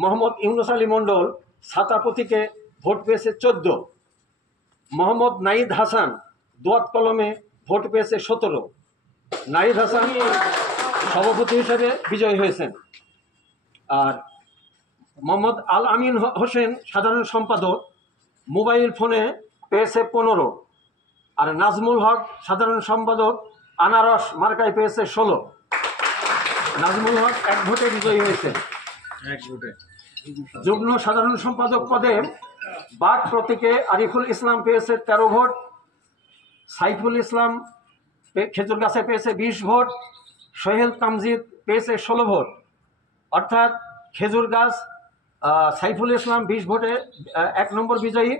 মোহাম্মদ ইউনুস আলী মণ্ডল ছাতা প্রতীকে ভোট পেয়েছে 14। মোহাম্মদ নাহিদ হাসান দোয়াত কলমে ভোট পেয়েছে 17। নাহিদ হাসান সভাপতি হিসেবে বিজয়ী হয়েছেন। আর মোহাম্মদ আল আমিন হোসেন সাধারণ সম্পাদক মোবাইল ফোনে পেয়েছে 15। আর নাজমুল হক সাধারণ সম্পাদক আনারস মার্কায় পেয়েছে 16। নাজমুল হক 1 ভোটে বিজয়ী হয়েছে। যুগ্ম সাধারণ সম্পাদক পদে বাঘ প্রতীকে আরিফুল ইসলাম পেয়েছে 13 ভোট। সাইফুল ইসলাম খেজুরগাছে পেয়েছে 20 ভোট। সোহেল তামজিদ পেয়েছে 16 ভোট। অর্থাৎ খেজুরগাছ সাইফুল ইসলাম 20 ভোটে 1 নম্বর বিজয়ী।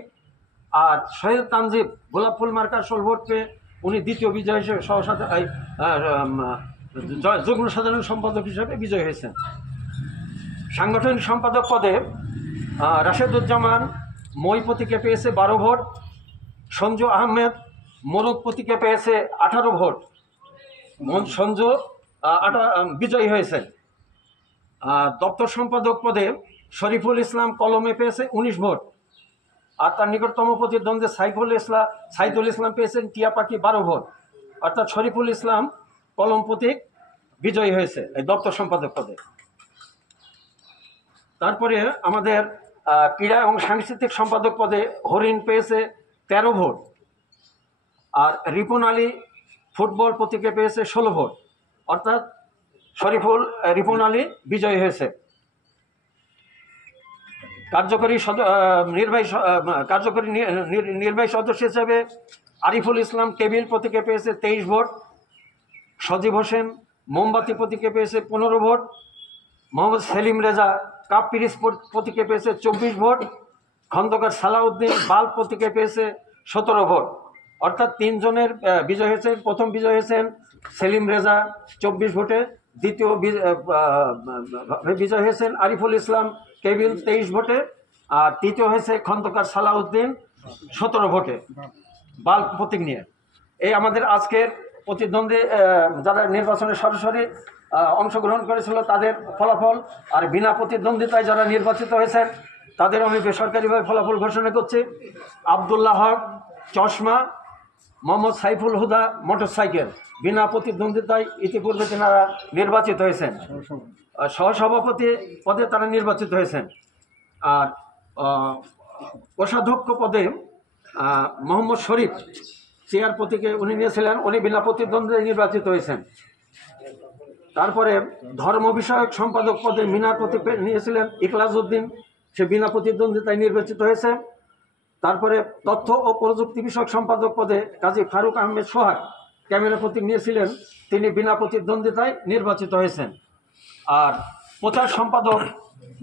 আর সোহেল তামজিদ গোলাপ ফুল মার্কার 16 ভোট পেয়ে উনি দ্বিতীয় বিজয়ী হিসেবে যুগ্ম সাধারণ সম্পাদক হিসেবে বিজয়ী হয়েছেন। সাংগঠনিক সম্পাদক পদে রাশেদুজ্জামান মই প্রতীকে পেয়েছে 12 ভোট। সঞ্জু আহমেদ মোরগ প্রতীকে পেয়েছে 18 ভোট। সঞ্জু বিজয়ী হয়েছেন। দপ্তর সম্পাদক পদে শরীফুল ইসলাম কলমে পেয়েছে 19 ভোট। আর তার নিকটতম প্রতিদ্বন্দ্বী সাইদুল ইসলাম পেয়েছেন টিয়া পাখি 12 ভোট। অর্থাৎ শরীফুল ইসলাম কলম প্রতীক বিজয়ী হয়েছে এই দপ্তর সম্পাদক পদে। তারপরে আমাদের ক্রীড়া এবং সাংস্কৃতিক সম্পাদক পদে হরিণ পেয়েছে 13 ভোট। আর রিপন আলী ফুটবল প্রতীকে পেয়েছে 16 ভোট। অর্থাৎ রিপন আলী বিজয়ী হয়েছে। কার্যকরী নির্বাহী সদস্য হিসেবে আরিফুল ইসলাম টেবিল প্রতীকে পেয়েছে 23 ভোট। সজীব হোসেন মোমবাতি প্রতীকে পেয়েছে 15 ভোট। মোহাম্মদ সেলিম রেজা কাপ পিরিস প্রতীকে পেয়েছে 24 ভোট। খন্দকার সালাউদ্দিন বাল প্রতীকে পেয়েছে 17 ভোট। অর্থাৎ 3 জনের বিজয় হয়েছেন। প্রথম বিজয় হয়েছেন সেলিম রেজা 24 ভোটে। দ্বিতীয় বিজয় হয়েছেন আরিফুল ইসলাম কেবিল 23 ভোটে। আর তৃতীয় হয়েছে খন্দকার সালাউদ্দিন 17 ভোটে বাল প্রতীক নিয়ে। এই আমাদের আজকের প্রতিদ্বন্দ্বী যারা নির্বাচনে সরাসরি অংশগ্রহণ করেছিল তাদের ফলাফল। আর বিনা প্রতিদ্বন্দ্বিতায় যারা নির্বাচিত হয়েছেন তাদের আমি বেসরকারিভাবে ফলাফল ঘোষণা করছি। আবদুল্লাহ হক চশমা, মোহাম্মদ সাইফুল হুদা মোটরসাইকেল বিনা প্রতিদ্বন্দ্বিতায় ইতিপূর্বে তেনারা নির্বাচিত হয়েছেন। সহসভাপতি পদে তারা নির্বাচিত হয়েছেন। আর কোষাধ্যক্ষ পদে মোহাম্মদ শরীফ চেয়ার প্রতীকে উনি নিয়েছিলেন, উনি বিনা প্রতিদ্বন্দ্বিতায় নির্বাচিত হয়েছেন। তারপরে ধর্ম বিষয়ক সম্পাদক পদে মিনার প্রতীক নিয়েছিলেন ইখলাস উদ্দিন, সে বিনা প্রতিদ্বন্দ্বিতায় নির্বাচিত হয়েছে। তারপরে তথ্য ও প্রযুক্তি বিষয়ক সম্পাদক পদে কাজী ফারুক আহমেদ সোহাগ ক্যামেরা প্রতীক নিয়েছিলেন, তিনি বিনা প্রতিদ্বন্দ্বিতায় নির্বাচিত হয়েছেন। আর প্রচার সম্পাদক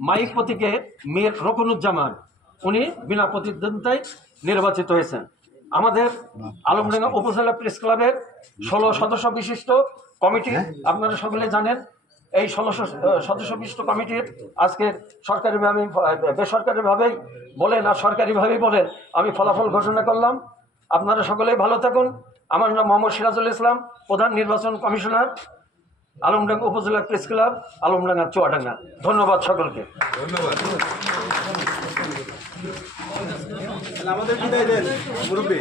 মাইক প্রতীকে মীর রকনুজ্জামান, উনি বিনা প্রতিদ্বন্দ্বিতায় নির্বাচিত হয়েছেন। আমাদের আলমডাঙ্গা উপজেলা প্রেস ক্লাবের 16 সদস্য বিশিষ্ট কমিটি, আপনারা সকলে জানেন। এই 16 সদস্য বিশিষ্ট কমিটির আজকে সরকারিভাবে বেসরকারিভাবেই বলেন আর সরকারিভাবেই বলেন আমি ফলাফল ঘোষণা করলাম। আপনারা সকলেই ভালো থাকুন। আমার নাম মোহাম্মদ সিরাজুল ইসলাম, প্রধান নির্বাচন কমিশনার, আলমডাঙ্গা উপজেলা প্রেস ক্লাব, আলমডাঙ্গা চুয়াডাঙ্গা। ধন্যবাদ সকলকে। ধন্যবাদ। আমাদের বিদায় দেন মুরব্বী।